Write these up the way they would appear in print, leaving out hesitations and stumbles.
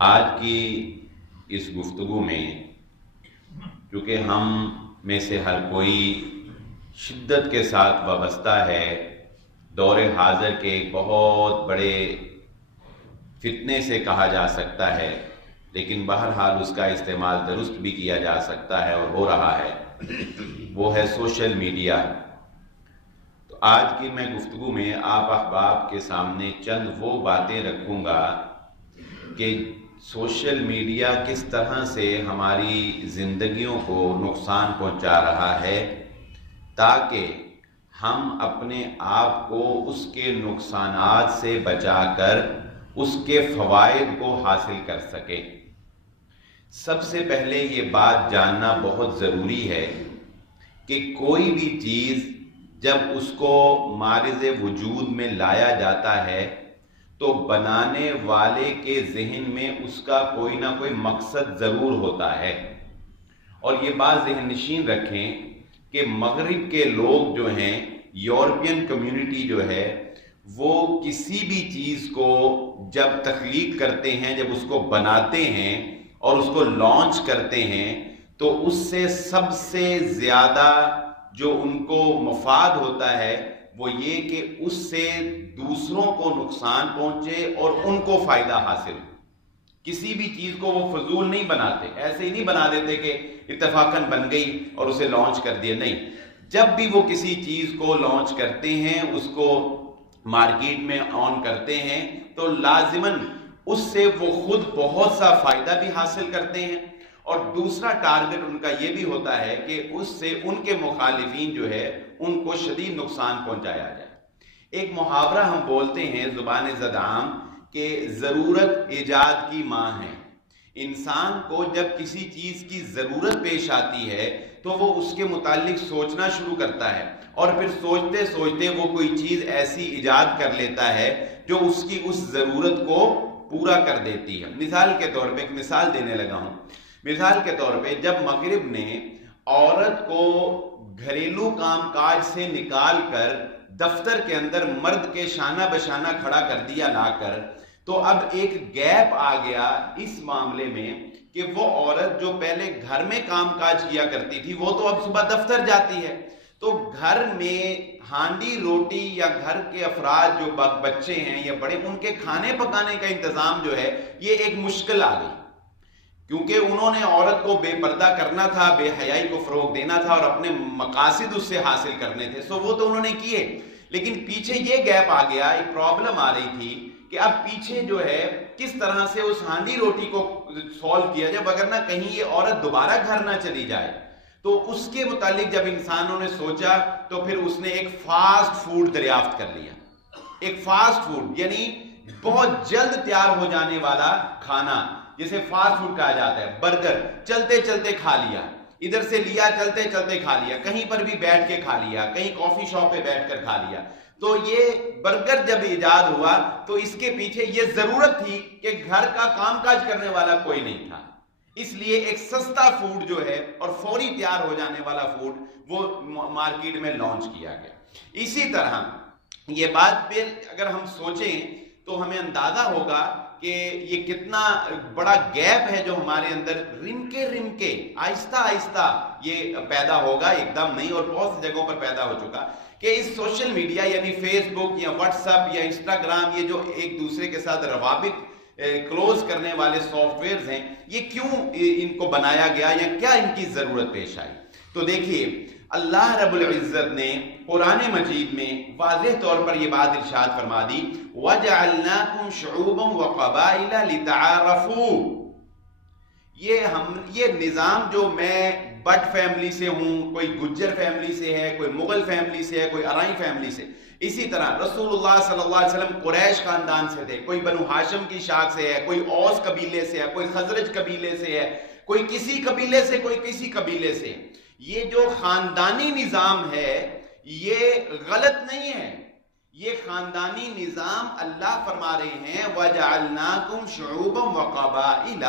آج کی اس گفتگو میں چونکہ ہم میں سے ہر کوئی شدت کے ساتھ وابستہ ہے دور حاضر کے ایک بہت بڑے فتنے سے کہا جا سکتا ہے، لیکن بہرحال اس کا استعمال درست بھی کیا جا سکتا ہے اور ہو رہا ہے، وہ ہے سوشل میڈیا۔ تو آج کی میں گفتگو میں آپ احباب کے سامنے چند وہ باتیں رکھوں گا کہ سوشل میڈیا کس طرح سے ہماری زندگیوں کو نقصان پہنچا رہا ہے، تاکہ ہم اپنے آپ کو اس کے نقصانات سے بچا کر اس کے فوائد کو حاصل کر سکیں۔ سب سے پہلے یہ بات جاننا بہت ضروری ہے کہ کوئی بھی چیز جب اس کو معرض وجود میں لایا جاتا ہے تو بنانے والے کے ذہن میں اس کا کوئی نہ کوئی مقصد ضرور ہوتا ہے، اور یہ بات ذہن نشین رکھیں کہ مغرب کے لوگ جو ہیں، یورپین کمیونٹی جو ہے، وہ کسی بھی چیز کو جب تخلیق کرتے ہیں، جب اس کو بناتے ہیں اور اس کو لانچ کرتے ہیں، تو اس سے سب سے زیادہ جو ان کو مفاد ہوتا ہے وہ یہ کہ اس سے دوسروں کو نقصان پہنچے اور ان کو فائدہ حاصل ہو۔ کسی بھی چیز کو وہ فضول نہیں بناتے، ایسے ہی نہیں بنا دیتے کہ اتفاقاً بن گئی اور اسے لانچ کر دیا، نہیں۔ جب بھی وہ کسی چیز کو لانچ کرتے ہیں، اس کو مارکیٹ میں آن کرتے ہیں، تو لازماً اس سے وہ خود بہت سا فائدہ بھی حاصل کرتے ہیں، اور دوسرا ٹارگٹ ان کا یہ بھی ہوتا ہے کہ اس سے ان کے مخالفین جو ہے ان کو شدید نقصان پہنچایا جائے۔ ایک محاورہ ہم بولتے ہیں زبان زد عام کہ ضرورت ایجاد کی ماں ہے۔ انسان کو جب کسی چیز کی ضرورت پیش آتی ہے تو وہ اس کے متعلق سوچنا شروع کرتا ہے، اور پھر سوچتے سوچتے وہ کوئی چیز ایسی ایجاد کر لیتا ہے جو اس کی اس ضرورت کو پورا کر دیتی ہے۔ مثال کے طور پہ ایک مثال دینے لگا ہوں۔ مثال کے طور پہ جب مغرب نے عورت کو گھریلو کام کاج سے نکال کر دفتر کے اندر مرد کے شانہ بشانہ کھڑا کر دیا لا کر، تو اب ایک گیپ آ گیا اس معاملے میں کہ وہ عورت جو پہلے گھر میں کام کاج کیا کرتی تھی وہ تو اب صبح دفتر جاتی ہے، تو گھر میں ہانڈی روٹی یا گھر کے افراد جو بچے ہیں یا بڑے، ان کے کھانے پکانے کا انتظام جو ہے یہ ایک مشکل آ گئی، کیونکہ انہوں نے عورت کو بے پردہ کرنا تھا، بے حیائی کو فروغ دینا تھا اور اپنے مقاصد اس سے حاصل کرنے تھے، سو وہ تو انہوں نے کیے، لیکن پیچھے یہ گیپ آ گیا، ایک پرابلم آ رہی تھی کہ اب پیچھے جو ہے کس طرح سے اس ہانڈی روٹی کو سولو کیا جائے، وگرنہ کہیں یہ عورت دوبارہ گھر نہ چلی جائے۔ تو اس کے متعلق جب انسانوں نے سوچا تو پھر اس نے ایک فاسٹ فوڈ دریافت کر لیا۔ ایک فاسٹ فوڈ یعنی بہت جلد تیار ہو جانے والا کھانا، جسے فاسٹ فوڈ کہا جاتا ہے۔ برگر چلتے چلتے کھا لیا، ادھر سے لیا چلتے چلتے کھا لیا، کہیں پر بھی بیٹھ کے کھا لیا، کہیں کافی شاپ پہ بیٹھ کر کھا لیا۔ تو یہ برگر جب ایجاد ہوا تو اس کے پیچھے یہ ضرورت تھی کہ گھر کا کام کاج کرنے والا کوئی نہیں تھا، اس لیے ایک سستا فوڈ جو ہے اور فوری تیار ہو جانے والا فوڈ وہ مارکیٹ میں لانچ کیا گیا۔ اسی طرح یہ بات پہ اگر ہم سوچیں تو ہمیں اندازہ ہوگا کہ یہ کتنا بڑا گیپ ہے جو ہمارے اندر رمکے آہستہ آہستہ یہ پیدا ہوگا، ایک دم نہیں، اور بہت سی جگہوں پر پیدا ہو چکا کہ اس سوشل میڈیا یعنی فیس بک یا واٹس ایپ یا انسٹاگرام، یہ جو ایک دوسرے کے ساتھ روابط کلوز کرنے والے سافٹ ویئرز ہیں، یہ کیوں ان کو بنایا گیا یا کیا ان کی ضرورت پیش آئی؟ تو دیکھیے اللہ رب العزت نے قرآن مجید میں واضح طور پر یہ بات ارشاد فرما دی، وَجَعَلْنَاكُمْ شُعُوبًا وَقَبَائِلَ لِتَعَارَفُوا۔ یہ نظام جو میں بٹ فیملی سے ہوں، کوئی گجر فیملی سے ہے، کوئی مغل فیملی سے ہے، کوئی ارائی فیملی سے، اسی طرح رسول اللہ صلی اللہ علیہ وسلم قریش خاندان سے تھے، کوئی بنو ہاشم کی شاخ سے ہے، کوئی اوس قبیلے سے ہے، کوئی خزرج قبیلے سے ہے، کوئی کسی قبیلے سے، کوئی کسی قبیلے سے۔ یہ جو خاندانی نظام ہے یہ غلط نہیں ہے، یہ خاندانی نظام اللہ فرما رہے ہیں وَجَعَلْنَاكُمْ شُعُوبًا وَقَبَائِلَ،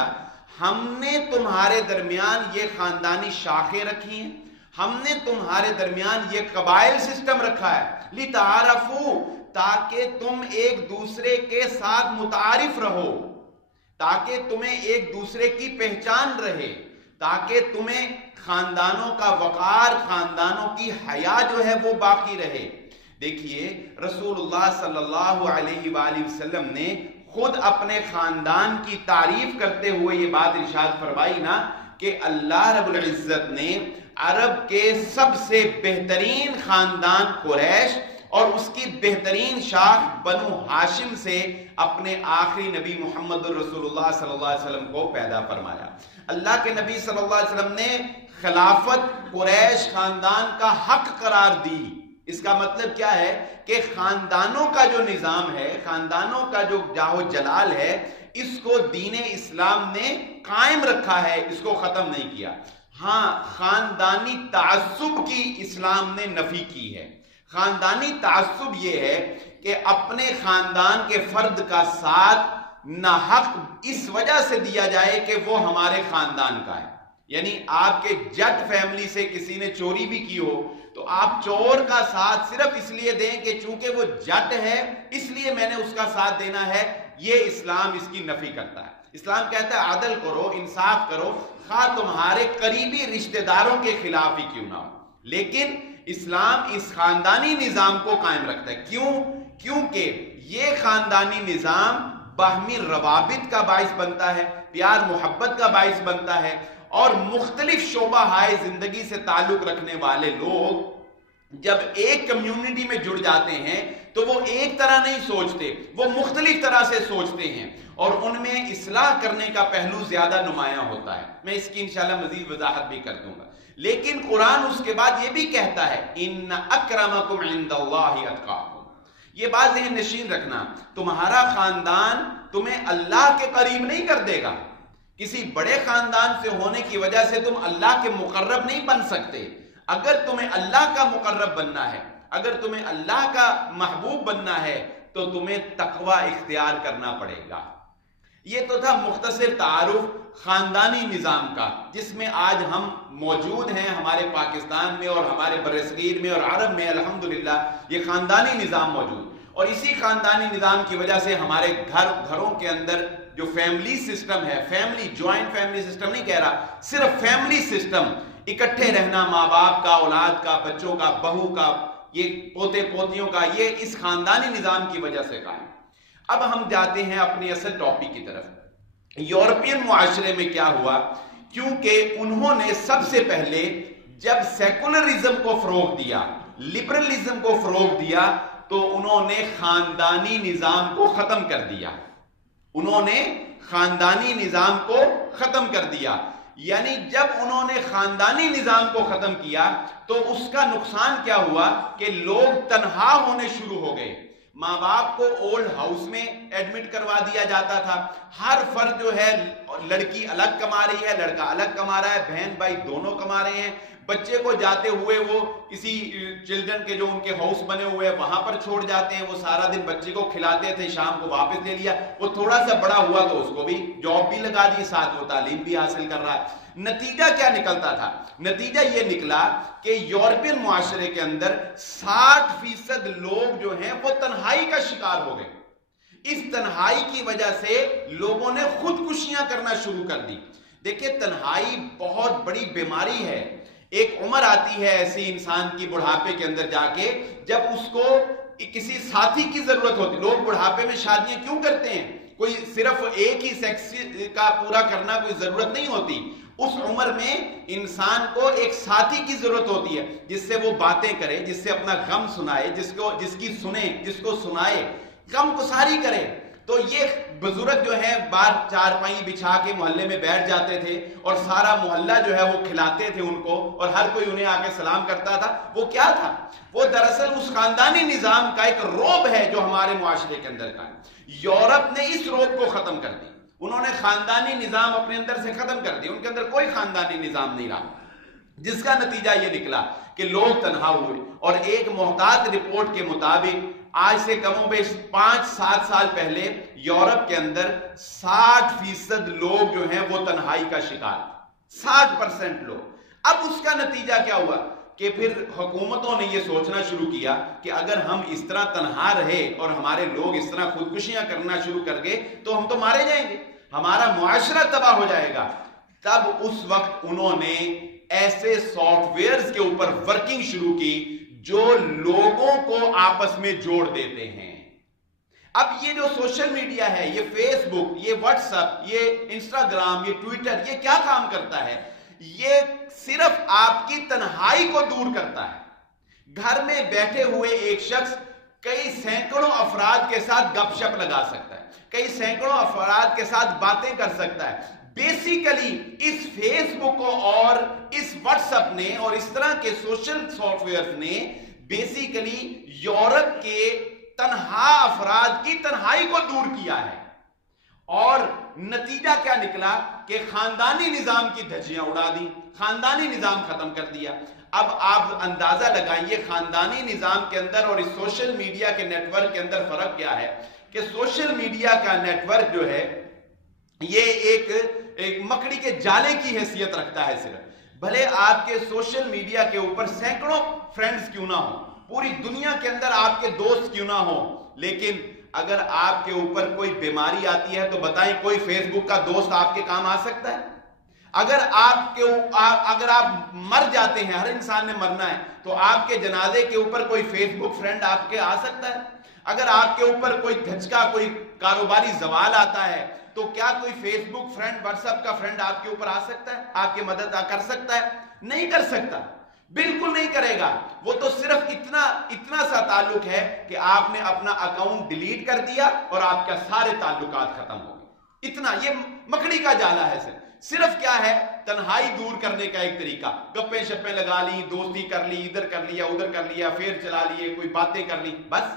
ہم نے تمہارے درمیان یہ خاندانی شاخیں رکھی ہیں، ہم نے تمہارے درمیان یہ قبائل سسٹم رکھا ہے، لِتَعَارَفُوا، تاکہ تم ایک دوسرے کے ساتھ متعارف رہو، تاکہ تمہیں ایک دوسرے کی پہچان رہے، تاکہ تمہیں خاندانوں کا وقار، خاندانوں کی حیا جو ہے وہ باقی رہے۔ دیکھیے رسول اللہ صلی اللہ علیہ وآلہ وسلم نے خود اپنے خاندان کی تعریف کرتے ہوئے یہ بات ارشاد فرمائی نا کہ اللہ رب العزت نے عرب کے سب سے بہترین خاندان قریش اور اس کی بہترین شاخ بنو ہاشم سے اپنے آخری نبی محمد رسول اللہ صلی اللہ علیہ وسلم کو پیدا فرمایا۔ اللہ کے نبی صلی اللہ علیہ وسلم نے خلافت قریش خاندان کا حق قرار دی۔ اس کا مطلب کیا ہے کہ خاندانوں کا جو نظام ہے، خاندانوں کا جو جاہ و جلال ہے، اس کو دین اسلام نے قائم رکھا ہے، اس کو ختم نہیں کیا۔ ہاں، خاندانی تعصب کی اسلام نے نفی کی ہے۔ خاندانی تعصب یہ ہے کہ اپنے خاندان کے فرد کا ساتھ ناحق اس وجہ سے دیا جائے کہ وہ ہمارے خاندان کا ہے۔ یعنی آپ کے جٹ فیملی سے کسی نے چوری بھی کی ہو تو آپ چور کا ساتھ صرف اس لیے دیں کہ چونکہ وہ جٹ ہے اس لیے میں نے اس کا ساتھ دینا ہے، یہ اسلام اس کی نفی کرتا ہے۔ اسلام کہتا ہے عدل کرو، انصاف کرو، خواہ تمہارے قریبی رشتہ داروں کے خلاف ہی کیوں نہ ہو، لیکن اسلام اس خاندانی نظام کو قائم رکھتا ہے۔ کیونکہ یہ خاندانی نظام باہمی روابط کا باعث بنتا ہے، پیار محبت کا باعث بنتا ہے، اور مختلف شعبہ ہائے زندگی سے تعلق رکھنے والے لوگ جب ایک کمیونٹی میں جڑ جاتے ہیں تو وہ ایک طرح نہیں سوچتے، وہ مختلف طرح سے سوچتے ہیں اور ان میں اصلاح کرنے کا پہلو زیادہ نمایاں ہوتا ہے۔ میں اس کی انشاءاللہ مزید وضاحت بھی کر دوں گا، لیکن قرآن اس کے بعد یہ بھی کہتا ہے ان اکرمکم عند اللہ اتقاکم۔ یہ بات ذہن نشین رکھنا، تمہارا خاندان تمہیں اللہ کے قریب نہیں کر دے گا۔ کسی بڑے خاندان سے ہونے کی وجہ سے تم اللہ کے مقرب نہیں بن سکتے۔ اگر تمہیں اللہ کا مقرب بننا ہے، اگر تمہیں اللہ کا محبوب بننا ہے تو تمہیں تقوی اختیار کرنا پڑے گا۔ یہ تو تھا مختصر تعارف خاندانی نظام کا، جس میں آج ہم موجود ہیں ہمارے پاکستان میں اور ہمارے برصغیر میں اور عرب میں الحمدللہ یہ خاندانی نظام موجود، اور اسی خاندانی نظام کی وجہ سے ہمارے گھروں کے اندر جو فیملی سسٹم ہے، فیملی جوائنٹ فیملی سسٹم نہیں کہہ رہا، صرف فیملی سسٹم، اکٹھے رہنا ماں باپ کا، اولاد کا، بچوں کا، بہو کا، یہ پوتے پوتیوں کا، یہ اس خاندانی نظام کی وجہ سے قائم۔ اب ہم جاتے ہیں اپنی اصل ٹاپک کی طرف۔ یورپین معاشرے میں کیا ہوا؟ کیونکہ انہوں نے سب سے پہلے جب سیکولرزم کو فروغ دیا، لبرلزم کو فروغ دیا، تو انہوں نے خاندانی نظام کو ختم کر دیا۔ انہوں نے خاندانی نظام کو ختم کر دیا، یعنی جب انہوں نے خاندانی نظام کو ختم کیا تو اس کا نقصان کیا ہوا کہ لوگ تنہا ہونے شروع ہو گئے۔ ماں باپ کو اولڈ ہاؤس میں ایڈمٹ کروا دیا جاتا تھا، ہر فرد جو ہے، لڑکی الگ کما رہی ہے، لڑکا الگ کما رہا ہے، بہن بھائی دونوں کما رہے ہیں، بچے کو جاتے ہوئے وہ کسی چلڈرن کے جو ان کے ہاؤس بنے ہوئے ہیں وہاں پر چھوڑ جاتے ہیں، وہ سارا دن بچے کو کھلاتے تھے، شام کو واپس لے لیا، وہ تھوڑا سا بڑا ہوا تو اس کو بھی جاب بھی لگا دی، ساتھ وہ تعلیم بھی حاصل کر رہا ہے۔ نتیجہ کیا نکلتا تھا؟ نتیجہ یہ نکلا کہ یورپین معاشرے کے اندر 60% لوگ جو ہیں وہ تنہائی کا شکار ہو گئے۔ اس تنہائی کی وجہ سے لوگوں نے خودکشیاں کرنا شروع کر دی۔ دیکھیں، تنہائی بہت بڑی بیماری ہے۔ ایک عمر آتی ہے ایسی انسان کی بڑھاپے کے اندر جا کے جب اس کو کسی ساتھی کی ضرورت ہوتی۔ لوگ بڑھاپے میں شادیاں کیوں کرتے ہیں؟ کوئی صرف ایک ہی سیکس کا پورا کرنا کوئی ضرورت نہیں ہوتی۔ اس عمر میں انسان کو ایک ساتھی کی ضرورت ہوتی ہے جس سے وہ باتیں کرے، جس سے اپنا غم سنائے، جس کی سنے، جس کو سنائے، غم گساری کرے۔ تو یہ بزرگ جو ہے بار چارپائی بچھا کے محلے میں بیٹھ جاتے تھے اور سارا محلہ جو ہے وہ کھلاتے تھے ان کو، اور ہر کوئی انہیں آ کے سلام کرتا تھا۔ وہ کیا تھا؟ وہ دراصل اس خاندانی نظام کا ایک روب ہے جو ہمارے معاشرے کے اندر کا ہے۔ یورپ نے اس روب کو ختم کر دی، انہوں نے خاندانی نظام اپنے اندر سے ختم کر دیا، ان کے اندر کوئی خاندانی نظام نہیں رہا، جس کا نتیجہ یہ نکلا کہ لوگ تنہا ہوئے۔ اور ایک محتاط رپورٹ کے مطابق آج سے کم و بیش 5-7 سال پہلے یورپ کے اندر 60% لوگ جو ہیں وہ تنہائی کا شکار، 60% لوگ۔ اب اس کا نتیجہ کیا ہوا کہ پھر حکومتوں نے یہ سوچنا شروع کیا کہ اگر ہم اس طرح تنہا رہے اور ہمارے لوگ اس طرح خودکشیاں کرنا شروع کر گئے تو ہم تو مارے جائیں گے۔ ہمارا معاشرہ تباہ ہو جائے گا. تب اس وقت انہوں نے ایسے سافٹ ویئرز کے اوپر ورکنگ شروع کی جو لوگوں کو آپس میں جوڑ دیتے ہیں. اب یہ جو سوشل میڈیا ہے، یہ فیس بک، یہ واٹس ایپ، یہ انسٹاگرام، یہ ٹویٹر، یہ کیا کام کرتا ہے؟ یہ صرف آپ کی تنہائی کو دور کرتا ہے. گھر میں بیٹھے ہوئے ایک شخص کئی سینکڑوں افراد کے ساتھ گپ شپ لگا سکتا ہے، کئی سینکڑوں افراد کے ساتھ باتیں کر سکتا ہے. بیسیکلی اس فیس بک کو اور اس واٹس ایپ نے اور اس طرح کے سوشل سافٹ ویئرز نے بیسیکلی یورپ کے تنہا افراد کی تنہائی کو دور کیا ہے. اور نتیجہ کیا نکلا کہ خاندانی نظام کی دھجیاں اڑا دی، خاندانی نظام ختم کر دیا. اب آپ اندازہ لگائیے خاندانی نظام کے اندر اور اس سوشل میڈیا کے نیٹ ورک کے اندر فرق کیا ہے. کہ سوشل میڈیا کا نیٹ ورک جو ہے یہ ایک مکڑی کے جالے کی حیثیت رکھتا ہے. صرف بھلے آپ کے سوشل میڈیا کے اوپر سینکڑوں فرینڈز کیوں نہ ہوں، پوری دنیا کے اندر آپ کے دوست کیوں نہ ہوں، لیکن اگر آپ کے اوپر کوئی بیماری آتی ہے تو بتائیں کوئی فیس بک کا دوست آپ کے کام آ سکتا ہے؟ اگر آپ مر جاتے ہیں، ہر انسان نے مرنا ہے، تو آپ کے جنازے کے اوپر کوئی فیس بک فرینڈ آپ کے آ سکتا ہے؟ اگر آپ کے اوپر کوئی دھچکا، کوئی کاروباری زوال آتا ہے تو کیا کوئی فیس بک فرینڈ، واٹس ایپ کا فرینڈ آپ کے اوپر آ سکتا ہے، آپ کی مدد کر سکتا ہے؟ نہیں کر سکتا، بالکل نہیں کرے گا. وہ تو صرف اتنا سا تعلق ہے کہ آپ نے اپنا اکاؤنٹ ڈیلیٹ کر دیا اور آپ کا سارے تعلقات ختم ہو گئے. اتنا یہ مکڑی کا جالا ہے. صرف کیا ہے؟ تنہائی دور کرنے کا ایک طریقہ. گپیں شپیں لگا لی، دوستی کر لی، ادھر کر لیا ادھر کر لیا، پھر چلا لیے، کوئی باتیں کر لی، بس.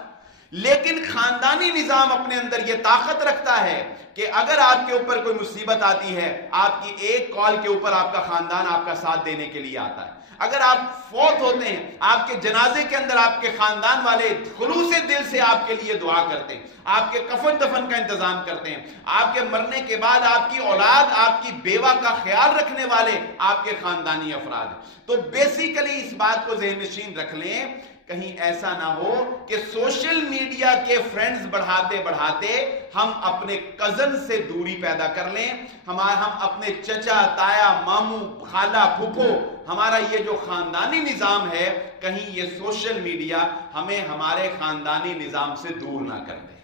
لیکن خاندانی نظام اپنے اندر یہ طاقت رکھتا ہے کہ اگر آپ کے اوپر کوئی مصیبت آتی ہے، آپ کی ایک کال کے اوپر آپ کا خاندان آپ کا ساتھ دینے کے لیے آتا ہے. اگر آپ فوت ہوتے ہیں، آپ کے جنازے کے اندر آپ کے خاندان والے خلوص دل سے آپ کے لیے دعا کرتے ہیں، آپ کے کفن دفن کا انتظام کرتے ہیں. آپ کے مرنے کے بعد آپ کی اولاد، آپ کی بیوہ کا خیال رکھنے والے آپ کے خاندانی افراد ہیں. تو بیسیکلی اس بات کو ذہن نشین رکھ لیں، کہیں ایسا نہ ہو کہ سوشل میڈیا کے فرینڈز بڑھاتے بڑھاتے ہم اپنے کزن سے دوری پیدا کر لیں. ہم اپنے چچا، تایا، ماموں، خالہ، پھوپھو، ہمارا یہ جو خاندانی نظام ہے، کہیں یہ سوشل میڈیا ہمیں ہمارے خاندانی نظام سے دور نہ کر دے.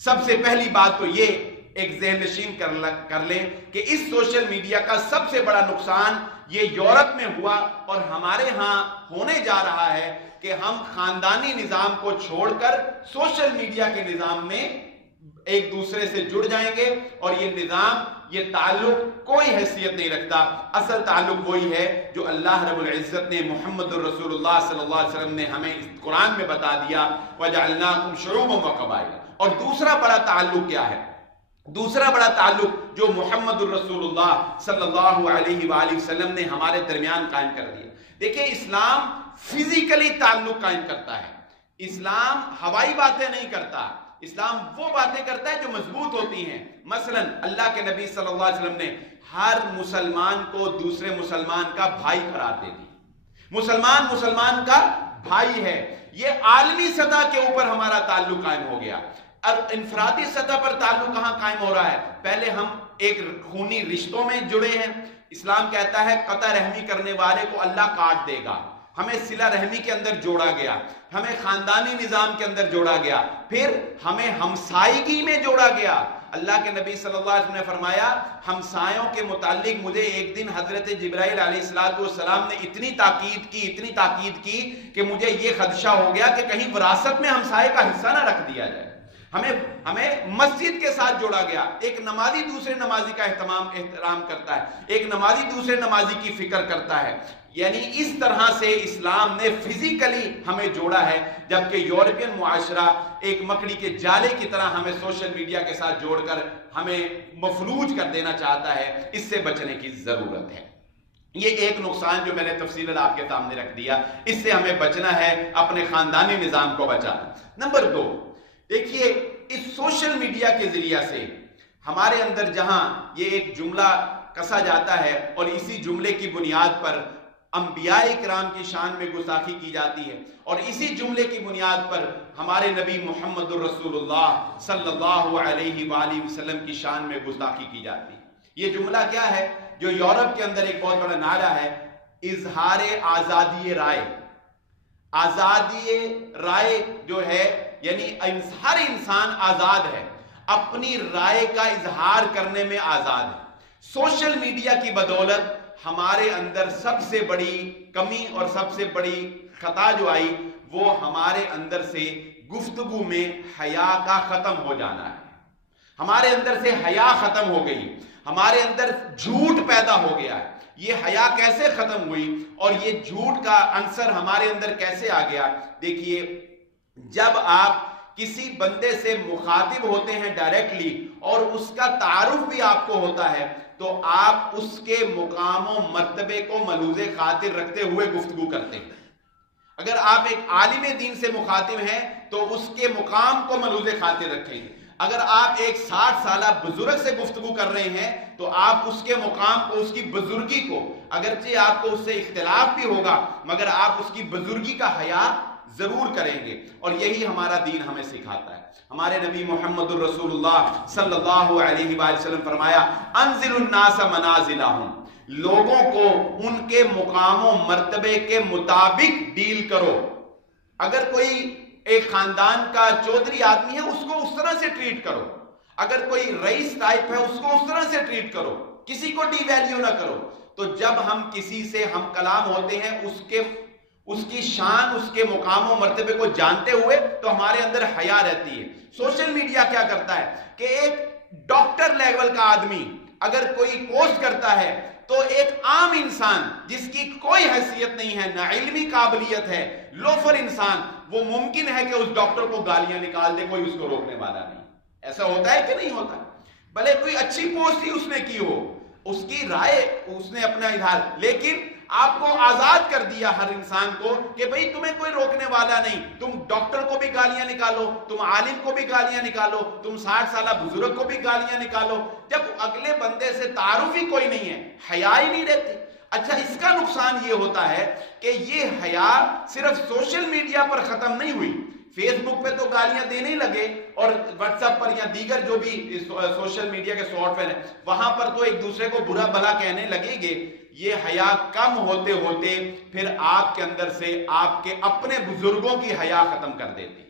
سب سے پہلی بات تو یہ ایک ذہن نشین کر لیں کہ اس سوشل میڈیا کا سب سے بڑا نقصان یہ یورپ میں ہوا اور ہمارے ہاں ہونے جا رہا ہے کہ ہم خاندانی نظام کو چھوڑ کر سوشل میڈیا کے نظام میں ایک دوسرے سے جڑ جائیں گے اور یہ نظام، یہ تعلق کوئی حیثیت نہیں رکھتا. اصل تعلق وہی ہے جو اللہ رب العزت نے محمد الرسول اللہ صلی اللہ علیہ وسلم نے ہمیں اس قرآن میں بتا دیا، وَجَعَلْنَاكُمْ شُعُوبًا وَقَبَائِلَ. اور دوسرا بڑا تعلق کیا ہے؟ دوسرا بڑا تعلق جو محمد الرسول اللہ صلی اللہ علیہ وآلہ وسلم نے ہمارے درمیان قائم کر دیا. دیکھیں اسلام فزیکلی تعلق قائم کرتا ہے. اسلام ہوائی باتیں نہیں کرتا، اسلام وہ باتیں کرتا ہے جو مضبوط ہوتی ہیں. مثلا اللہ کے نبی صلی اللہ علیہ وسلم نے ہر مسلمان کو دوسرے مسلمان کا بھائی قرار دے دی. مسلمان کا بھائی ہے. یہ عالمی سطح کے اوپر ہمارا تعلق قائم ہو گیا. اب انفرادی سطح پر تعلق کہاں قائم ہو رہا ہے؟ پہلے ہم ایک خونی رشتوں میں جڑے ہیں. اسلام کہتا ہے قطع رحمی کرنے والے کو اللہ کاٹ دے گا. ہمیں صلہ رحمی کے اندر جوڑا گیا، ہمیں خاندانی نظام کے اندر جوڑا گیا، پھر ہمیں ہمسائیگی میں جوڑا گیا. اللہ کے نبی صلی اللہ علیہ وسلم نے فرمایا ہمسایوں کے متعلق مجھے ایک دن حضرت جبرائیل علیہ السلام نے اتنی تاکید کی کہ مجھے یہ خدشہ ہو گیا کہ کہیں وراثت میں ہمسائے کا حصہ نہ رکھ دیا جائے. ہمیں مسجد کے ساتھ جوڑا گیا. ایک نمازی دوسرے نمازی کا احترام کرتا ہے، ایک نمازی دوسرے نمازی کی فکر کرتا ہے. یعنی اس طرح سے اسلام نے فزیکلی ہمیں جوڑا ہے، جبکہ یورپین معاشرہ ایک مکڑی کے جالے کی طرح ہمیں سوشل میڈیا کے ساتھ جوڑ کر ہمیں مفلوج کر دینا چاہتا ہے. اس سے بچنے کی ضرورت ہے. یہ ایک نقصان جو میں نے تفصیلاً آپ کے سامنے رکھ دیا. اس سے ہمیں بچنا ہے، اپنے خاندانی نظام کو بچانا. نمبر 2، دیکھیے اس سوشل میڈیا کے ذریعہ سے ہمارے اندر جہاں یہ ایک جملہ کسا جاتا ہے اور اسی جملے کی بنیاد پر انبیاء کرام کی شان میں گستاخی کی جاتی ہے، اور اسی جملے کی بنیاد پر ہمارے نبی محمد الرسول اللہ صلی اللہ علیہ وآلہ وسلم کی شان میں گستاخی کی جاتی ہے۔ یہ جملہ کیا ہے؟ جو یورپ کے اندر ایک بہت بڑا نعرہ ہے، اظہار آزادی رائے۔ آزادی رائے جو ہے یعنی ہر انسان آزاد ہے، اپنی رائے کا اظہار کرنے میں آزاد ہے۔ سوشل میڈیا کی بدولت ہمارے اندر سب سے بڑی کمی اور سب سے بڑی خطا جو آئی وہ ہمارے اندر سے گفتگو میں حیا کا ختم ہو جانا ہے۔ ہمارے اندر سے حیا ختم ہو گئی، ہمارے اندر جھوٹ پیدا ہو گیا ہے۔ یہ حیا کیسے ختم ہوئی اور یہ جھوٹ کا عنصر ہمارے اندر کیسے آ گیا؟ دیکھیے، جب آپ کسی بندے سے مخاطب ہوتے ہیں ڈائریکٹلی اور اس کا تعارف بھی آپ کو ہوتا ہے تو آپ اس کے مقام و مرتبے کو ملحوظ خاطر رکھتے ہوئے گفتگو کرتے ہیں۔ اگر آپ ایک عالم دین سے مخاطب ہیں تو اس کے مقام کو ملحوظ خاطر رکھیں۔ اگر آپ ایک 60 سالہ بزرگ سے گفتگو کر رہے ہیں تو آپ اس کے مقام کو، اس کی بزرگی کو، اگرچہ آپ کو اس سے اختلاف بھی ہوگا مگر آپ اس کی بزرگی کا حیا ضرور کریں گے، اور یہی ہمارا دین ہمیں سکھاتا ہے۔ ہمارے نبی محمد الرسول اللہ صلی اللہ علیہ وآلہ وسلم فرمایا، انزل الناس منازلہم، لوگوں کو ان کے مقام و مرتبے کے مطابق ڈیل کرو۔ اگر کوئی ایک خاندان کا چودھری آدمی ہے اس کو اس طرح سے ٹریٹ کرو، اگر کوئی رئیس ٹائپ ہے اس کو اس طرح سے ٹریٹ کرو، کسی کو ڈی ویلیو نہ کرو۔ تو جب ہم کسی سے ہم کلام ہوتے ہیں اس کی شان، اس کے مقام و مرتبے کو جانتے ہوئے تو ہمارے اندر حیا رہتی ہے۔ سوشل میڈیا کیا کرتا ہے کہ ایک ڈاکٹر لیول کا آدمی اگر کوئی پوسٹ کرتا ہے تو ایک عام انسان جس کی کوئی حیثیت نہیں ہے، نہ علمی قابلیت ہے، لوفر انسان، وہ ممکن ہے کہ اس ڈاکٹر کو گالیاں نکال دے، کوئی اس کو روکنے والا نہیں۔ ایسا ہوتا ہے کہ نہیں ہوتا؟ بھلے کوئی اچھی پوسٹ ہی اس نے کی ہو، اس کی رائے، اس نے اپنا اظہار، لیکن آپ کو آزاد کر دیا ہر انسان کو کہ بھئی تمہیں کوئی روکنے والا نہیں، تم ڈاکٹر کو بھی گالیاں نکالو، تم عالم کو بھی گالیاں نکالو، تم 60 سالہ بزرگ کو بھی گالیاں نکالو، جب اگلے بندے سے تعارف ہی کوئی نہیں ہے، حیا ہی نہیں رہتی۔ اچھا، اس کا نقصان یہ ہوتا ہے کہ یہ حیا صرف سوشل میڈیا پر ختم نہیں ہوئی، فیس بک پہ تو گالیاں دینے ہی لگے، اور واٹس ایپ پر یا دیگر جو بھی سوشل میڈیا کے سافٹ ویئر ہیں وہاں پر تو ایک دوسرے کو برا بھلا کہنے لگیں گے۔ یہ حیا کم ہوتے ہوتے پھر آپ کے اندر سے آپ کے اپنے بزرگوں کی حیا ختم کر دیتی۔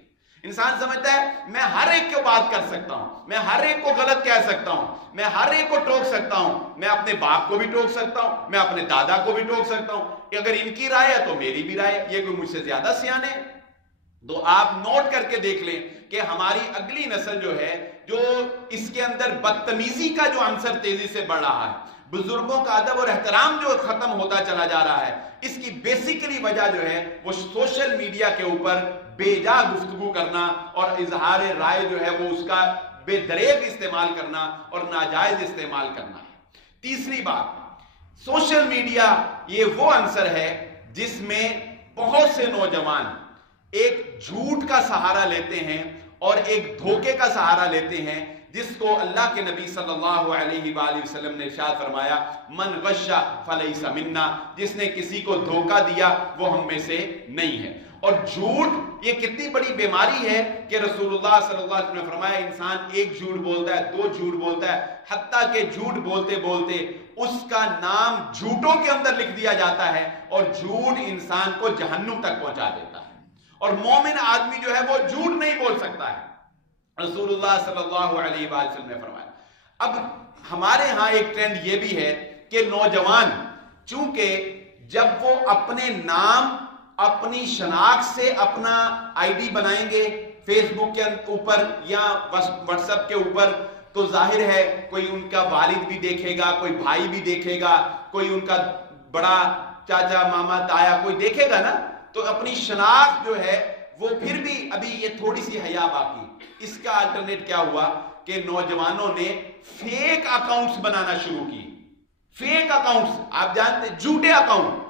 انسان سمجھتا ہے میں ہر ایک کو بات کر سکتا ہوں، میں ہر ایک کو غلط کہہ سکتا ہوں، میں ہر ایک کو ٹوک سکتا ہوں، میں اپنے باپ کو بھی ٹوک سکتا ہوں، میں اپنے دادا کو بھی ٹوک سکتا ہوں، اگر ان کی رائے ہے تو میری بھی رائے ہے، یہ کوئی مجھ سے زیادہ سیانے ہے؟ تو آپ نوٹ کر کے دیکھ لیں کہ ہماری اگلی نسل جو ہے، جو اس کے اندر بدتمیزی کا جو عنصر تیزی سے بڑھ رہا ہے، بزرگوں کا ادب اور احترام جو ختم ہوتا چلا جا رہا ہے، اس کی بیسیکلی وجہ جو ہے وہ سوشل میڈیا کے اوپر بے جا گفتگو کرنا اور اظہار رائے جو ہے وہ اس کا بے دریغ استعمال کرنا اور ناجائز استعمال کرنا ہے۔ تیسری بات، سوشل میڈیا یہ وہ عنصر ہے جس میں بہت سے نوجوان ایک جھوٹ کا سہارا لیتے ہیں اور ایک دھوکے کا سہارا لیتے ہیں، جس کو اللہ کے نبی صلی اللہ علیہ وآلہ وسلم نے ارشاد فرمایا، من غش فلیس منا، جس نے کسی کو دھوکہ دیا وہ ہم میں سے نہیں ہے۔ اور جھوٹ یہ کتنی بڑی بیماری ہے کہ رسول اللہ صلی اللہ علیہ وسلم نے فرمایا انسان ایک جھوٹ بولتا ہے، 2 جھوٹ بولتا ہے، حتیٰ کہ جھوٹ بولتے بولتے اس کا نام جھوٹوں کے اندر لکھ دیا جاتا ہے، اور جھوٹ انسان کو جہنم تک پہنچا دیتا ہے۔ اور مومن آدمی جو ہے وہ جھوٹ نہیں بول سکتا ہے، رسول اللہ صلی اللہ علیہ وآلہ وسلم نے فرمایا۔ اب ہمارے ہاں ایک ٹرینڈ یہ بھی ہے کہ نوجوان چونکہ جب وہ اپنے نام، اپنی شناخت سے اپنا آئی ڈی بنائیں گے فیس بک کے اوپر یا واٹس ایپ کے اوپر، تو ظاہر ہے کوئی ان کا والد بھی دیکھے گا، کوئی بھائی بھی دیکھے گا، کوئی ان کا بڑا چاچا، ماما، تایا کوئی دیکھے گا نا، تو اپنی شناخت جو ہے وہ پھر بھی ابھی یہ تھوڑی سی حیا باقی۔ اس کا الٹرنیٹ کیا ہوا کہ نوجوانوں نے فیک اکاؤنٹس بنانا شروع کی۔ فیک اکاؤنٹس، آپ جانتے ہیں، جھوٹے اکاؤنٹ۔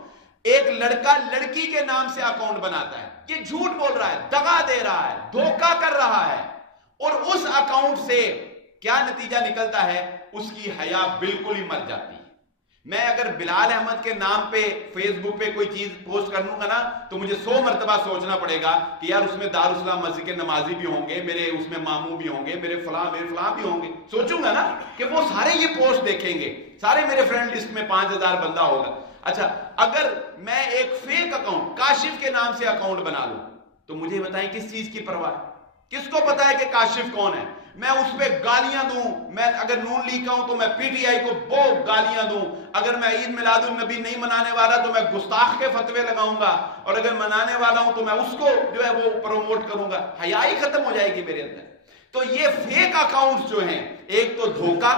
ایک لڑکا لڑکی کے نام سے اکاؤنٹ بناتا ہے، یہ جھوٹ بول رہا ہے، دغا دے رہا ہے، دھوکہ کر رہا ہے، اور اس اکاؤنٹ سے کیا نتیجہ نکلتا ہے؟ اس کی حیا بالکل ہی مر جاتی ہے۔ میں اگر بلال احمد کے نام پہ فیس بک پہ کوئی چیز پوسٹ کر لوں گا نا تو مجھے 100 مرتبہ سوچنا پڑے گا کہ یار اس میں دارالاسلام مسجد کے نمازی بھی ہوں گے، میرے اس میں ماموں بھی ہوں گے، میرے فلاں بھی ہوں گے. سوچوں گا نا کہ وہ سارے یہ پوسٹ دیکھیں گے، سارے میرے فرینڈ لسٹ میں 5000 بندہ ہوگا. اچھا اگر میں ایک فیک اکاؤنٹ کاشف کے نام سے اکاؤنٹ بنا لوں تو مجھے بتائیں کس چیز کی پرواہ؟ کس کو پتا ہے کہ کاشف کون ہے؟ میں اس پہ گالیاں دوں، میں اگر نون لیگ کا ہوں تو میں پی ٹی آئی کو بہت گالیاں دوں، اگر میں عید میلاد النبی نہیں منانے والا تو میں گستاخ کے فتوے لگاؤں گا، اور اگر منانے والا ہوں تو میں اس کو جو ہے وہ پروموٹ کروں گا. حیا ہی ختم ہو جائے گی میرے اندر. تو یہ فیک اکاؤنٹس جو ہیں، ایک تو دھوکہ،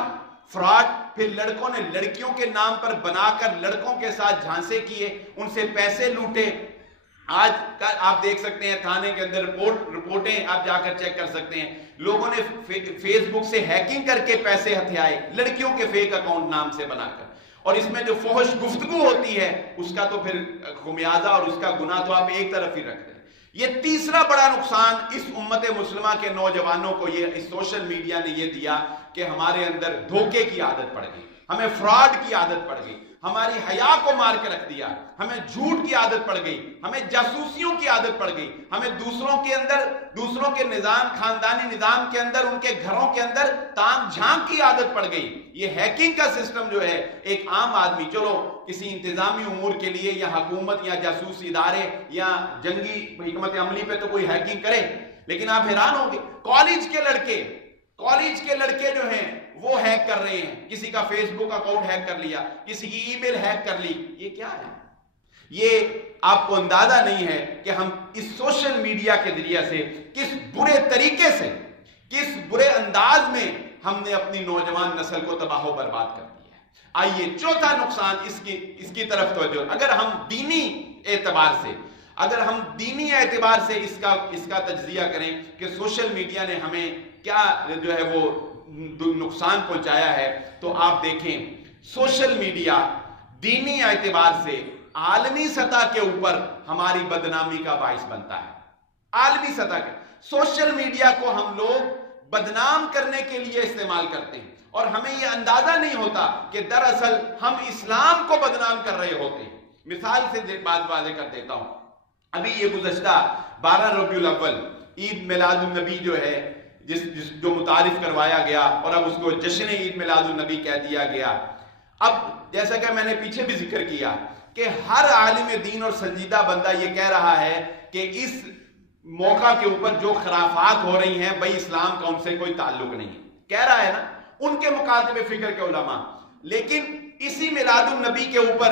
فراڈ، پھر لڑکوں نے لڑکیوں کے نام پر بنا کر لڑکوں کے ساتھ جھانسے کیے، ان سے پیسے لوٹے. آج آپ دیکھ سکتے ہیں تھانے کے اندر رپورٹیں آپ جا کر چیک کر سکتے ہیں، لوگوں نے فیس بک سے ہیکنگ کر کے پیسے ہتھیائے لڑکیوں کے فیک اکاؤنٹ نام سے بنا کر. اور اس میں جو فحش گفتگو ہوتی ہے اس کا تو پھر خمیازہ اور اس کا گناہ تو آپ ایک طرف ہی رکھ دیں. یہ تیسرا بڑا نقصان اس امت مسلمہ کے نوجوانوں کو یہ اس سوشل میڈیا نے یہ دیا کہ ہمارے اندر دھوکے کی عادت پڑ گئی، ہمیں فراڈ کی عادت پڑ گئی، ہماری حیا کو مار کے رکھ دیا، ہمیں جھوٹ کی عادت پڑ گئی، ہمیں جاسوسیوں کی عادت پڑ گئی، ہمیں دوسروں کے نظام، خاندانی نظام کے اندر، ان کے گھروں کے اندر تان جھانک کی عادت پڑ گئی. یہ ہیکنگ کا سسٹم جو ہے، ایک عام آدمی چلو کسی انتظامی امور کے لیے یا حکومت یا جاسوس ادارے یا جنگی حکمت عملی پہ تو کوئی ہیکنگ کرے، لیکن آپ حیران ہوں گے کالج کے لڑکے جو ہیں وہ ہیک کر رہے ہیں، کسی کا فیس بک اکاؤنٹ ہیک کر لیا، کسی کی ای میل ہیک کر لی. یہ کیا ہے؟ یہ آپ کو اندازہ نہیں ہے کہ ہم اس سوشل میڈیا کے ذریعے سے کس برے طریقے سے، کس برے انداز میں ہم نے اپنی نوجوان نسل کو تباہ و برباد کر دیا ہے. آئیے چوتھا نقصان اس کی طرف توجہ. اگر ہم دینی اعتبار سے اس کا تجزیہ کریں کہ سوشل میڈیا نے ہمیں کیا جو ہے وہ نقصان پہنچایا ہے، تو آپ دیکھیں سوشل میڈیا دینی اعتبار سے عالمی سطح کے اوپر ہماری بدنامی کا باعث بنتا ہے. عالمی سطح کے سوشل میڈیا کو ہم لوگ بدنام کرنے کے لیے استعمال کرتے ہیں، اور ہمیں یہ اندازہ نہیں ہوتا کہ دراصل ہم اسلام کو بدنام کر رہے ہوتے ہیں. مثال سے بات واضح کر دیتا ہوں. ابھی یہ گزشتہ 12 ربیع الاول عید میلاد النبی جو ہے جو متعارف کروایا گیا، اور اب اس کو جشن عید میلاد النبی کہہ دیا گیا. اب جیسا کہ میں نے پیچھے بھی ذکر کیا کہ ہر عالم دین اور سنجیدہ بندہ یہ کہہ رہا ہے کہ اس موقع کے اوپر جو خرافات ہو رہی ہیں بھائی اسلام کا ان سے کوئی تعلق نہیں ہے، کہہ رہا ہے نا ان کے مکاتب فکر کے علماء. لیکن اسی میلاد النبی کے اوپر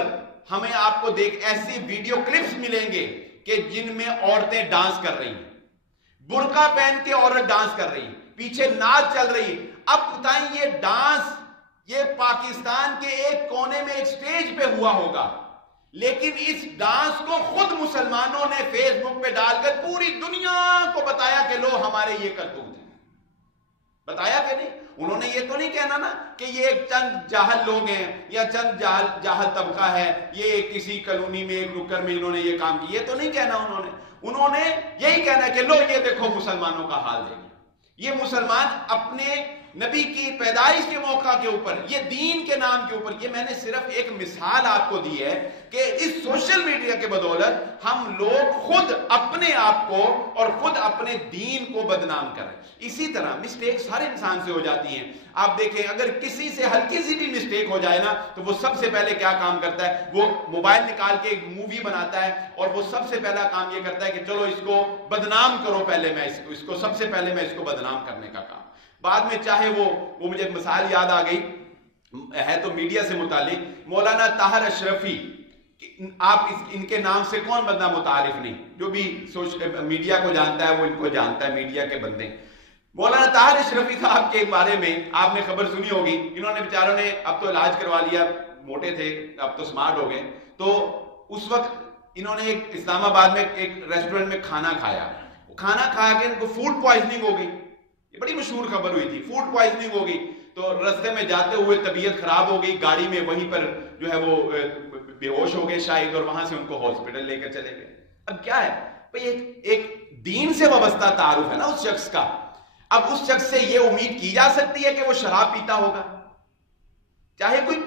ہمیں آپ کو ایسی ویڈیو کلپس ملیں گے کہ جن میں عورتیں ڈانس کر رہی ہیں، برقع پہن کے عورت ڈانس کر رہی، پیچھے ناچ چل رہی. اب بتائیں یہ ڈانس یہ پاکستان کے ایک کونے میں ایک سٹیج پہ ہوا ہوگا، لیکن اس ڈانس کو خود مسلمانوں نے فیس بک پہ ڈال کر پوری دنیا کو بتایا کہ لو ہمارے یہ کرتوت ہیں. بتایا کہ نہیں؟ انہوں نے یہ تو نہیں کہنا نا کہ یہ ایک چند جاہل لوگ ہیں یا چند جاہل طبقہ ہے، یہ کسی کالونی میں ایک نکر میں انہوں نے یہ کام کیا، یہ تو نہیں کہنا. انہوں نے یہی کہنا کہ لو یہ دیکھو مسلمانوں کا حال دیکھیں. یہ مسلمان اپنے نبی کی پیدائش کے موقع کے اوپر، یہ دین کے نام کے اوپر، یہ میں نے صرف ایک مثال آپ کو دی ہے کہ اس سوشل میڈیا کے بدولت ہم لوگ خود اپنے آپ کو اور خود اپنے دین کو بدنام کریں. اسی طرح مسٹیکس ہر انسان سے ہو جاتی ہیں. آپ دیکھیں اگر کسی سے ہلکی سی بھی مسٹیک ہو جائے نا تو وہ سب سے پہلے کیا کام کرتا ہے؟ وہ موبائل نکال کے ایک مووی بناتا ہے اور وہ سب سے پہلا کام یہ کرتا ہے کہ چلو اس کو بدنام کرو، پہلے میں اس کو سب سے پہلے میں اس کو بدنام کرنے کا کام. بعد میں چاہے وہ مجھے مثال یاد آ گئی ہے تو میڈیا سے متعلق، مولانا طاہر اشرفی، آپ ان کے نام سے کون بندہ متعارف نہیں؟ جو بھی میڈیا کو جانتا ہے وہ ان کو جانتا ہے، میڈیا کے بندے. مولانا طاہر اشرفی صاحب کے بارے میں آپ نے خبر سنی ہوگی، انہوں نے بیچاروں نے اب تو علاج کروا لیا، موٹے تھے اب تو سمارٹ ہو گئے. تو اس وقت انہوں نے ایک اسلام آباد میں ایک ریسٹورنٹ میں کھانا کھایا، کھانا کھا کے ان کو فوڈ پوائزننگ ہو گئی. یہ بڑی مشہور خبر ہوئی تھی، فوڈ پوائزننگ ہو گئی. تو رستے میں جاتے ہوئے طبیعت خراب ہو گئی، گاڑی میں وہیں پر جو ہے وہ بے ہوش ہو گئے شاید، اور وہاں سے ان کو ہاسپٹل لے کر چلے گئے. اب کیا ہے بھئی، ایک دین سے وابستہ تعارف ہے نا اس شخص کا. اب اس شخص سے یہ امید کی جا سکتی ہے کہ وہ شراب پیتا ہوگا؟ چاہے کوئی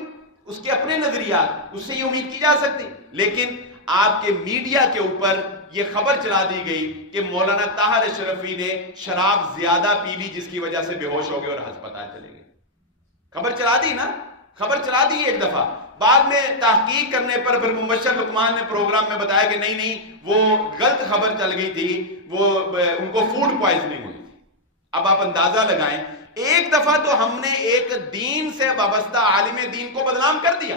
اس کے اپنے نظریات، اس سے یہ امید کی جا سکتی. لیکن آپ کے میڈیا کے اوپر یہ خبر چلا دی گئی کہ مولانا طاہر اشرفی نے شراب زیادہ پی لی جس کی وجہ سے بے ہوش ہو گئے اور ہسپتال چلے گئے. خبر چلا دی نا، خبر چلا دی ایک دفعہ. بعد میں تحقیق کرنے پر پھر مبشر لقمان نے پروگرام میں بتایا کہ نہیں وہ غلط خبر چل گئی تھی، وہ ان کو فوڈ پوائزننگ ہوئی تھی. اب آپ اندازہ لگائیں، ایک دفعہ تو ہم نے ایک دین سے وابستہ عالم دین کو بدنام کر دیا.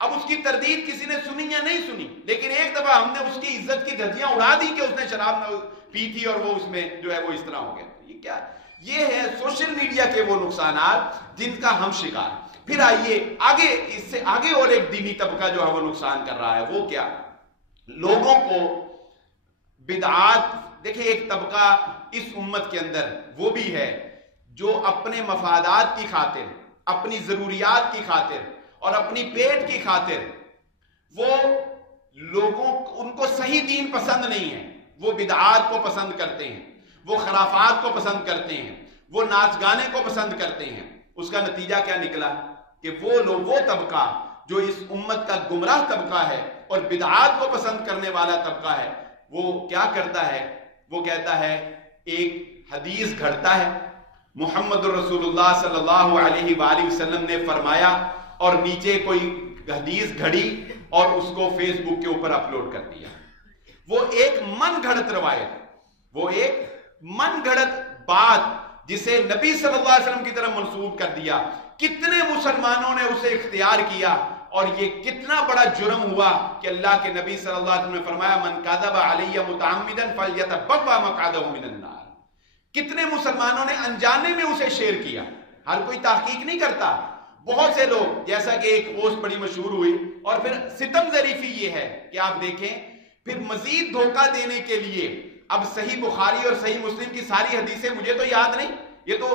اب اس کی تردید کسی نے سنی یا نہیں سنی، لیکن ایک دفعہ ہم نے اس کی عزت کی دھجیاں اڑا دی کہ اس نے شراب پی تھی اور وہ اس میں جو ہے وہ اس طرح ہو گیا. یہ کیا؟ یہ ہے سوشل میڈیا کے وہ نقصانات جن کا ہم شکار. پھر آئیے آگے، اس سے آگے اور ایک دینی طبقہ جو ہے وہ نقصان کر رہا ہے. وہ کیا؟ لوگوں کو بدعات. دیکھیں ایک طبقہ اس امت کے اندر وہ بھی ہے جو اپنے مفادات کی خاطر، اپنی ضروریات کی خاطر اور اپنی پیٹ کی خاطر وہ لوگوں، ان کو صحیح دین پسند نہیں ہے، وہ بدعات کو پسند کرتے ہیں، وہ خرافات کو پسند کرتے ہیں، وہ ناچ گانے کو پسند کرتے ہیں. اس کا نتیجہ کیا نکلا کہ وہ طبقہ جو اس امت کا گمراہ طبقہ ہے اور بدعات کو پسند کرنے والا طبقہ ہے، وہ کیا کرتا ہے؟ وہ کہتا ہے ایک حدیث گھڑتا ہے، محمد رسول اللہ صلی اللہ علیہ وآلہ وسلم نے فرمایا، اور نیچے کوئی حدیث گھڑی اور اس کو فیس بک کے اوپر اپلوڈ کر دیا. وہ ایک من گھڑت روایت، وہ ایک من گھڑت بات جسے نبی صلی اللہ علیہ وسلم کی طرف منسوب کر دیا. کتنے مسلمانوں نے اسے اختیار کیا اور یہ کتنا بڑا جرم ہوا کہ اللہ کے نبی صلی اللہ علیہ وسلم نے فرمایا من کذب علی متعمدا فلیتبوأ مقعدہ من النار. کتنے مسلمانوں نے انجانے میں اسے شیئر کیا. ہر کوئی تحقیق نہیں کرتا. بہت سے لوگ، جیسا کہ ایک پوسٹ بڑی مشہور ہوئی، اور پھر ستم ظریفی یہ ہے کہ آپ دیکھیں پھر مزید دھوکہ دینے کے لیے اب صحیح بخاری اور صحیح مسلم کی ساری حدیثیں مجھے تو یاد نہیں، یہ تو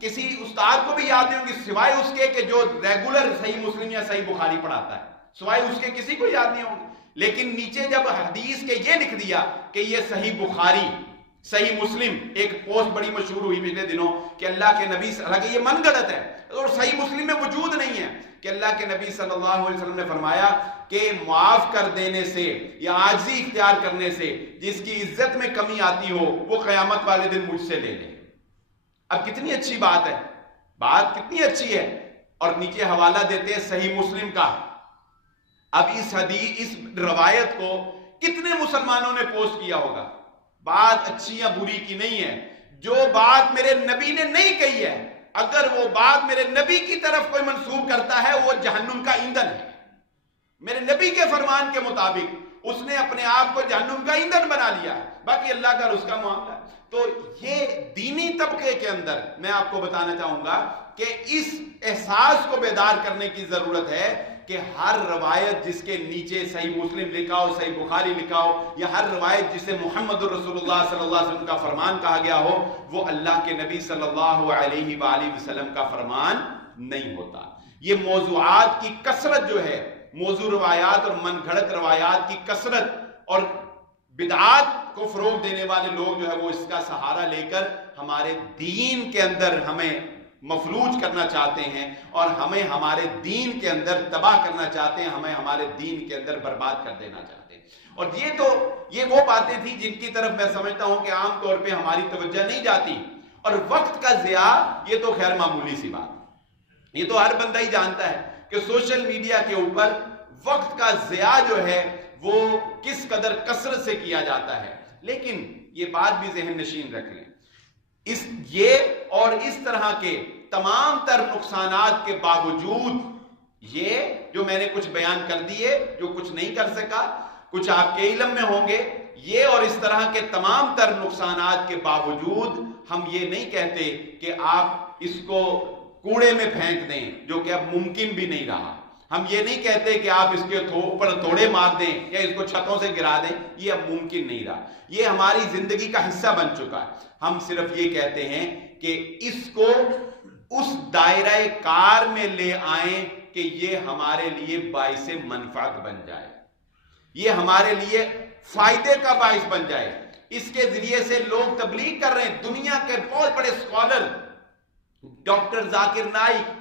کسی استاد کو بھی یاد نہیں ہوں گی سوائے اس کے کہ جو ریگولر صحیح مسلم یا صحیح بخاری پڑھاتا ہے، سوائے اس کے کسی کو یاد نہیں ہوں گی. لیکن نیچے جب حدیث کے یہ لکھ دیا کہ یہ صحیح بخاری، صحیح مسلم، ایک پوسٹ بڑی مشہور ہوئی پچھلے دنوں کہ اللہ کے نبی، حالانکہ یہ من گھڑت ہے اور صحیح مسلم میں وجود نہیں ہے، کہ اللہ کے نبی صلی اللہ علیہ وسلم نے فرمایا کہ معاف کر دینے سے یا عاجزی اختیار کرنے سے جس کی عزت میں کمی آتی ہو وہ قیامت والے دن مجھ سے لے لے. اب کتنی اچھی بات ہے، بات کتنی اچھی ہے. اور نیچے حوالہ دیتے ہیں صحیح مسلم کا. اب اس روایت کو کتنے مسلمانوں نے پوسٹ کیا ہوگا. بات اچھی یا بری کی نہیں ہے، جو بات میرے نبی نے نہیں کہی ہے اگر وہ بات میرے نبی کی طرف کوئی منسوب کرتا ہے وہ جہنم کا ایندھن ہے. میرے نبی کے فرمان کے مطابق اس نے اپنے آپ کو جہنم کا ایندھن بنا لیا ہے، باقی اللہ کا اس کا معاملہ ہے. تو یہ دینی طبقے کے اندر میں آپ کو بتانا چاہوں گا کہ اس احساس کو بیدار کرنے کی ضرورت ہے کہ ہر روایت جس کے نیچے صحیح مسلم لکھا ہو، صحیح بخاری لکھا ہو، یا ہر روایت جسے محمد رسول اللہ صلی اللہ علیہ وسلم کا فرمان کہا گیا ہو، وہ اللہ کے نبی صلی اللہ علیہ وآلہ وسلم کا فرمان نہیں ہوتا. یہ موضوعات کی کثرت جو ہے، موضوع روایات اور من گھڑت روایات کی کثرت اور بدعات کو فروغ دینے والے لوگ جو ہے وہ اس کا سہارا لے کر ہمارے دین کے اندر ہمیں مفلوج کرنا چاہتے ہیں اور ہمیں ہمارے دین کے اندر تباہ کرنا چاہتے ہیں، ہمیں ہمارے دین کے اندر برباد کر دینا چاہتے ہیں. اور یہ وہ باتیں تھیں جن کی طرف میں سمجھتا ہوں کہ عام طور پہ ہماری توجہ نہیں جاتی. اور وقت کا ضیاع یہ تو خیر معمولی سی بات، یہ تو ہر بندہ ہی جانتا ہے کہ سوشل میڈیا کے اوپر وقت کا ضیاع جو ہے وہ کس قدر کثرت سے کیا جاتا ہے. لیکن یہ بات بھی ذہن نشین رکھ لیں، یہ اور اس طرح کے تمام تر نقصانات کے باوجود، یہ جو میں نے کچھ بیان کر دیے، جو کچھ نہیں کر سکا، کچھ آپ کے علم میں ہوں گے، یہ اور اس طرح کے تمام تر نقصانات کے باوجود ہم یہ نہیں کہتے کہ آپ اس کو کوڑے میں پھینک دیں، جو کہ اب ممکن بھی نہیں رہا. ہم یہ نہیں کہتے کہ آپ اس کے اوپر توڑے مار دیں یا اس کو چھتوں سے گرا دیں، یہ اب ممکن نہیں رہا، یہ ہماری زندگی کا حصہ بن چکا ہے. ہم صرف یہ کہتے ہیں کہ اس کو اس دائرہ کار میں لے آئیں کہ یہ ہمارے لیے باعث منفعت بن جائے، یہ ہمارے لیے فائدے کا باعث بن جائے. اس کے ذریعے سے لوگ تبلیغ کر رہے ہیں. دنیا کے بہت بڑے scholar doctor Zakir Naik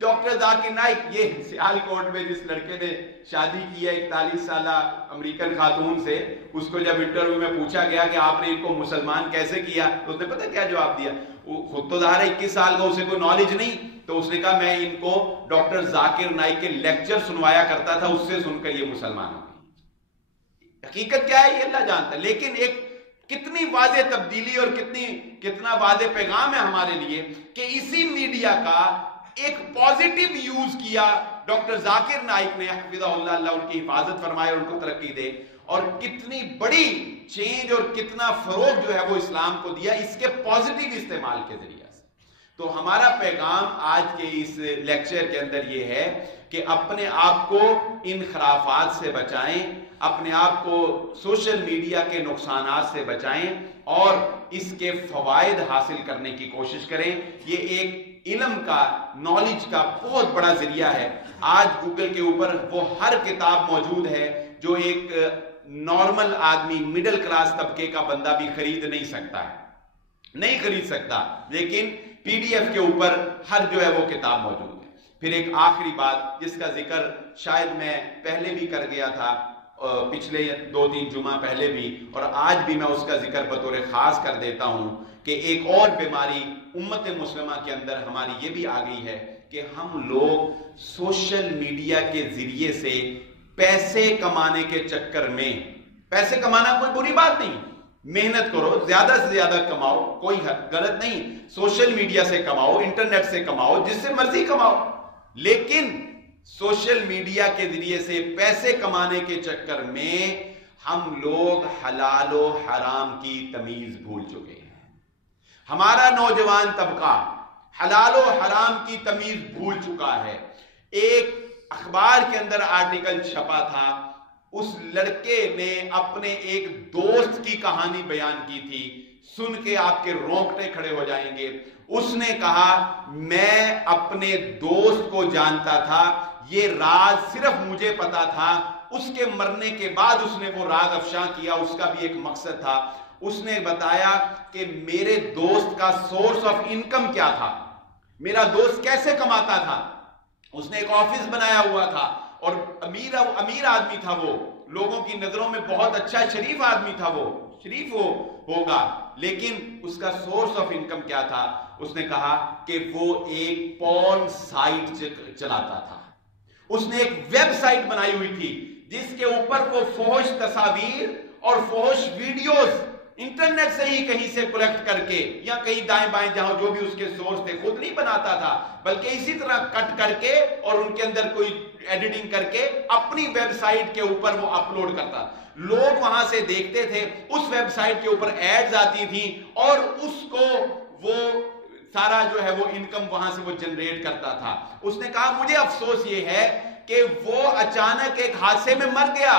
doctor Zakir Naik, یہ سیالکوٹ میں جس لڑکے نے شادی کی ہے 41 سالہ امریکن خاتون سے، اس کو جب انٹرویو میں پوچھا گیا کہ آپ نے ان کو مسلمان کیسے کیا، تو اس نے پتہ کیا جواب دیا؟ وہ خود تو ظاہر ہے 21 سال کا، اسے کوئی نالج نہیں، تو اس نے کہا میں ان کو ڈاکٹر ذاکر نائک کے لیکچر سنوایا کرتا تھا، اس سے سن کر یہ مسلمان ہو گئی۔ حقیقت کیا ہے یہ اللہ جانتا ہے، لیکن ایک کتنی واضح تبدیلی اور کتنا واضح پیغام ہے ہمارے لیے کہ اسی میڈیا کا ایک پازیٹیو یوز کیا ڈاکٹر ذاکر نائک نے، حفظہ اللہ، اللہ ان کی حفاظت فرمائے اور ان کو ترقی دے، اور کتنی بڑی چینج اور کتنا فروغ جو ہے وہ اسلام کو دیا اس کے پازیٹیو استعمال کے ذریعے سے۔ تو ہمارا پیغام آج کے اس لیکچر کے اندر یہ ہے کہ اپنے آپ کو ان خرافات سے بچائیں، اپنے آپ کو سوشل میڈیا کے نقصانات سے بچائیں اور اس کے فوائد حاصل کرنے کی کوشش کریں۔ یہ ایک علم کا، نالج کا بہت بڑا ذریعہ ہے۔ آج گوگل کے اوپر وہ ہر کتاب موجود ہے جو ایک نارمل آدمی، مڈل کلاس طبقے کا بندہ بھی خرید نہیں سکتا ہے، نہیں خرید سکتا، لیکن پی ڈی ایف کے اوپر ہر جو ہے وہ کتاب موجود ہے۔ پھر ایک آخری بات جس کا ذکر شاید میں پہلے بھی کر گیا تھا، پچھلے 2-3 جمعہ پہلے بھی، اور آج بھی میں اس کا ذکر بطور خاص کر دیتا ہوں کہ ایک اور بیماری امت مسلمہ کے اندر ہماری یہ بھی آ گئی ہے کہ ہم لوگ سوشل میڈیا کے ذریعے سے پیسے کمانے کے چکر میں، پیسے کمانا کوئی بری بات نہیں، محنت کرو، زیادہ سے زیادہ کماؤ، کوئی غلط نہیں، سوشل میڈیا سے کماؤ، انٹرنیٹ سے کماؤ، جس سے مرضی کماؤ، لیکن سوشل میڈیا کے ذریعے سے پیسے کمانے کے چکر میں ہم لوگ حلال و حرام کی تمیز بھول چکے ہیں۔ ہمارا نوجوان طبقہ حلال و حرام کی تمیز بھول چکا ہے۔ ایک اخبار کے اندر آرٹیکل چھپا تھا، اس لڑکے نے اپنے ایک دوست کی کہانی بیان کی تھی، سن کے آپ کے رونگٹے کھڑے ہو جائیں گے۔ اس نے کہا میں اپنے دوست کو جانتا تھا، یہ راز صرف مجھے پتا تھا، اس کے مرنے کے بعد اس نے وہ راز افشاں کیا، اس کا بھی ایک مقصد تھا۔ اس نے بتایا کہ میرے دوست کا سورس آف انکم کیا تھا، میرا دوست کیسے کماتا تھا۔ اس نے ایک آفس بنایا ہوا تھا اور امیر آدمی تھا، وہ لوگوں کی نظروں میں بہت اچھا شریف آدمی تھا، وہ شریف ہوگا، لیکن اس کا سورس آف انکم کیا تھا؟ اس نے کہا کہ وہ ایک پورن سائٹ چلاتا تھا۔ اس نے ایک ویب سائٹ بنائی ہوئی تھی جس کے اوپر وہ فحش تصاویر اور فحش ویڈیوز انٹرنیٹ سے ہی کہیں سے کلیکٹ کر کے یا کہیں دائیں بائیں جہاں جو بھی اس کے سورس تھے، خود نہیں بناتا تھا بلکہ اسی طرح کٹ کر کے اور ان کے اندر کوئی ایڈیٹنگ کر کے اپنی ویب سائٹ کے اوپر وہ اپلوڈ کرتا۔ لوگ وہاں سے دیکھتے تھے، اس ویب سائٹ کے اوپر ایڈز آتی تھیں اور اس کو وہ سارا جو ہے وہ انکم وہاں سے وہ جنریٹ کرتا تھا۔ اس نے کہا مجھے افسوس یہ ہے کہ وہ اچانک ایک حادثے میں مر گیا،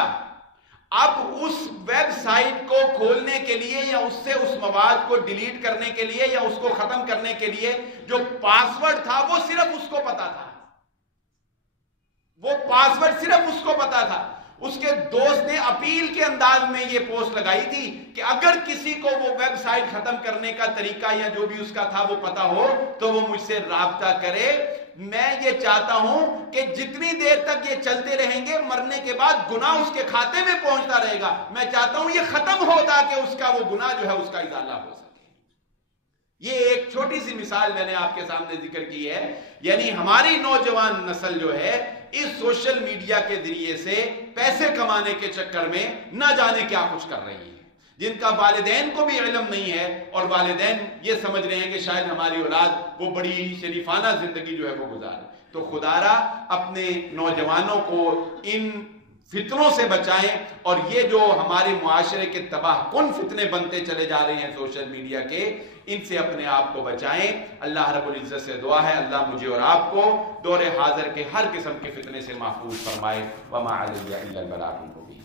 اب اس ویب سائٹ کو کھولنے کے لیے یا اس سے اس مواد کو ڈیلیٹ کرنے کے لیے یا اس کو ختم کرنے کے لیے جو پاسورڈ تھا وہ صرف اس کو پتا تھا، وہ پاسورڈ صرف اس کو پتا تھا۔ اس کے دوست نے اپیل کے انداز میں یہ پوسٹ لگائی تھی کہ اگر کسی کو وہ ویب سائٹ ختم کرنے کا طریقہ یا جو بھی اس کا تھا وہ پتا ہو تو وہ مجھ سے رابطہ کرے۔ میں یہ چاہتا ہوں کہ جتنی دیر تک یہ چلتے رہیں گے مرنے کے بعد گناہ اس کے کھاتے میں پہنچتا رہے گا، میں چاہتا ہوں یہ ختم ہو تاکہ اس کا وہ گناہ جو ہے اس کا ازالہ ہو سکے۔ یہ ایک چھوٹی سی مثال میں نے آپ کے سامنے ذکر کی ہے، یعنی ہماری نوجوان نسل جو ہے اس سوشل میڈیا کے ذریعے سے پیسے کمانے کے چکر میں نہ جانے کیا کچھ کر رہی ہے، جن کا والدین کو بھی علم نہیں ہے اور والدین یہ سمجھ رہے ہیں کہ شاید ہماری اولاد وہ بڑی شریفانہ زندگی جو ہے وہ گزارے۔ تو خدا را اپنے نوجوانوں کو ان فتنوں سے بچائیں، اور یہ جو ہمارے معاشرے کے تباہ کن فتنے بنتے چلے جا رہے ہیں سوشل میڈیا کے، ان سے اپنے آپ کو بچائیں۔ اللہ رب العزت سے دعا ہے اللہ مجھے اور آپ کو دور حاضر کے ہر قسم کے فتنے سے محفوظ فرمائے۔ وما علیہ الا البلاغ المبین۔